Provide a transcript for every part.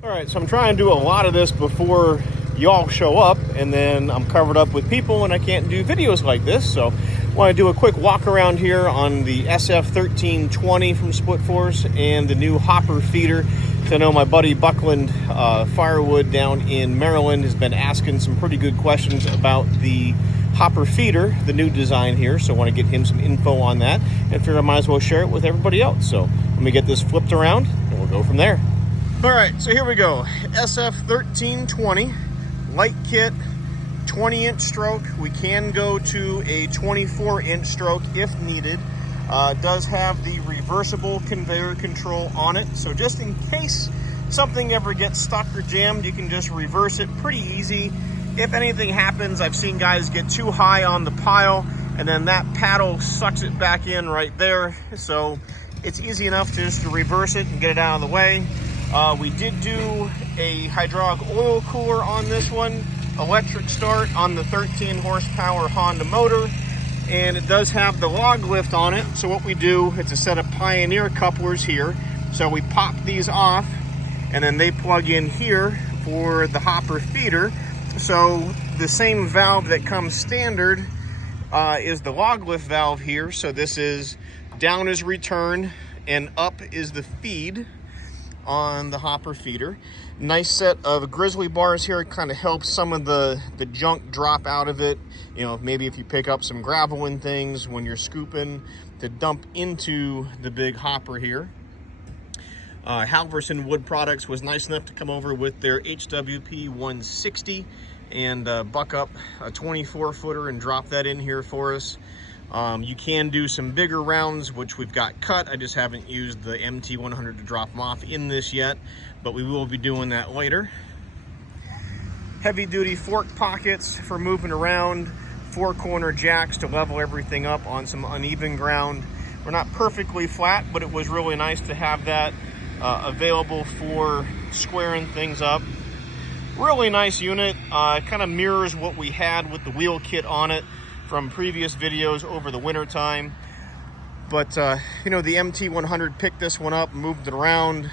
All right, so I'm trying to do a lot of this before y'all show up, and then I'm covered up with people and I can't do videos like this. So I want to do a quick walk around here on the SF-13 20 from SplitForce and the new hopper feeder. So I know my buddy Buckland Firewood down in Maryland has been asking some pretty good questions about the hopper feeder, the new design here. So I want to get him some info on that and figure I might as well share it with everybody else. So let me get this flipped around and we'll go from there. All right, so here we go. SF-13 20, light kit, 20-inch stroke. We can go to a 24-inch stroke if needed. Does have the reversible conveyor control on it. So just in case something ever gets stuck or jammed, you can just reverse it pretty easy. If anything happens, I've seen guys get too high on the pile and then that paddle sucks it back in right there. So it's easy enough just to reverse it and get it out of the way. We did do a hydraulic oil cooler on this one, electric start on the 13 horsepower Honda motor, and it does have the log lift on it. So what we do, it's a set of Pioneer couplers here. So we pop these off and then they plug in here for the hopper feeder. So the same valve that comes standard is the log lift valve here. So this is down is return and up is the feed on the hopper feeder. Nice set of grizzly bars here. It kind of helps some of the junk drop out of it. You know, maybe if you pick up some gravel and things when you're scooping to dump into the big hopper here. Halverson Wood Products was nice enough to come over with their HWP 160 and buck up a 24-footer and drop that in here for us. You can do some bigger rounds, which we've got cut. I just haven't used the MT100 to drop them off in this yet, but we will be doing that later. Heavy duty fork pockets for moving around, 4-corner jacks to level everything up on some uneven ground. We're not perfectly flat, but it was really nice to have that available for squaring things up. Really nice unit. Kind of mirrors what we had with the wheel kit on it from previous videos over the winter time. But you know, the MT100 picked this one up, moved it around.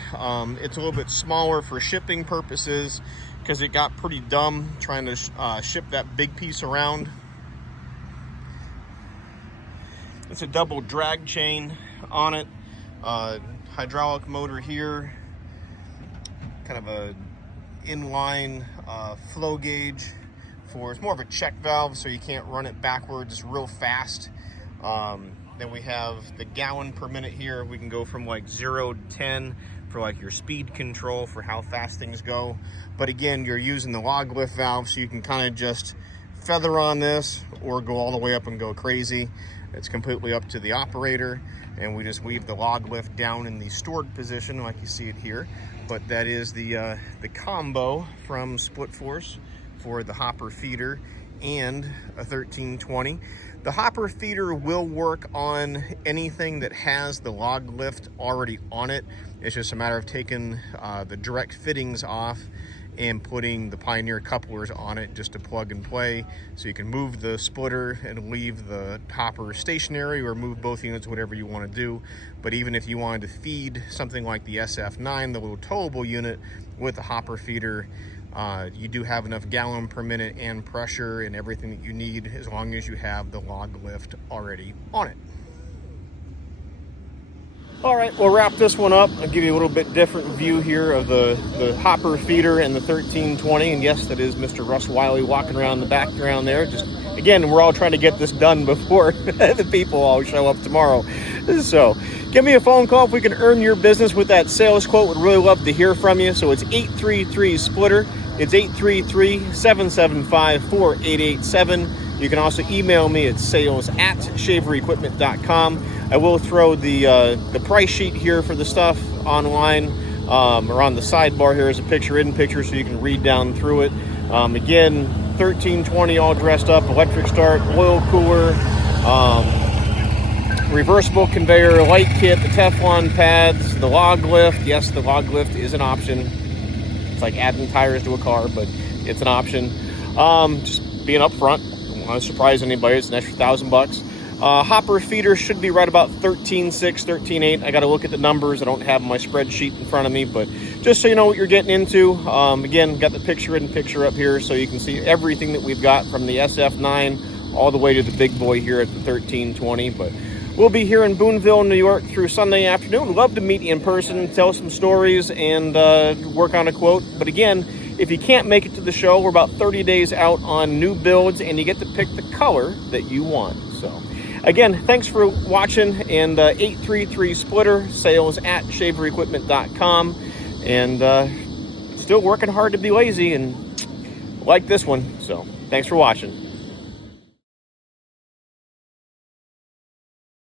It's a little bit smaller for shipping purposes because it got pretty dumb trying to ship that big piece around. It's a double drag chain on it, hydraulic motor here, kind of a inline flow gauge. It's more of a check valve, so you can't run it backwards real fast. Then we have the gallon per minute here. We can go from like 0 to 10 for like your speed control for how fast things go. But again, you're using the log lift valve, so you can kind of just feather on this or go all the way up and go crazy. It's completely up to the operator, and we just leave the log lift down in the stored position like you see it here. But that is the combo from SplitForce for the hopper feeder and a 1320. The hopper feeder will work on anything that has the log lift already on it. It's just a matter of taking the direct fittings off and putting the Pioneer couplers on it just to plug and play. So you can move the splitter and leave the hopper stationary, or move both units, whatever you want to do. But even if you wanted to feed something like the SF-9, the little towable unit with the hopper feeder, you do have enough gallon per minute and pressure and everything that you need, as long as you have the log lift already on it. All right, we'll wrap this one up. I'll give you a little bit different view here of the hopper feeder and the 1320. And yes, that is Mr. Russ Wiley walking around the background there. Just, again, we're all trying to get this done before the people all show up tomorrow. So give me a phone call if we can earn your business with that sales quote. Would really love to hear from you. So it's 833-SPLITTER. It's 833-775-4887. You can also email me at sales@shaverequipment.com. I will throw the price sheet here for the stuff online, or on the sidebar here is a picture-in picture, so you can read down through it. Again, 1320 all dressed up, electric start, oil cooler, reversible conveyor, light kit, the Teflon pads, the log lift. Yes, the log lift is an option. It's like adding tires to a car, but it's an option. Just being upfront, don't want to surprise anybody. It's an extra $1,000. Hopper feeder should be right about 13.6, 13.8. I got to look at the numbers. I don't have my spreadsheet in front of me, but just so you know what you're getting into. Again, got the picture in picture up here so you can see everything that we've got from the SF9 all the way to the big boy here at the 1320. But we'll be here in Boonville, New York through Sunday afternoon. Love to meet you in person, tell some stories, and work on a quote. But again, if you can't make it to the show, we're about 30 days out on new builds, and you get to pick the color that you want. So again, thanks for watching, and 833 Splitter, sales at shaverequipment.com, and still working hard to be lazy and like this one. So thanks for watching.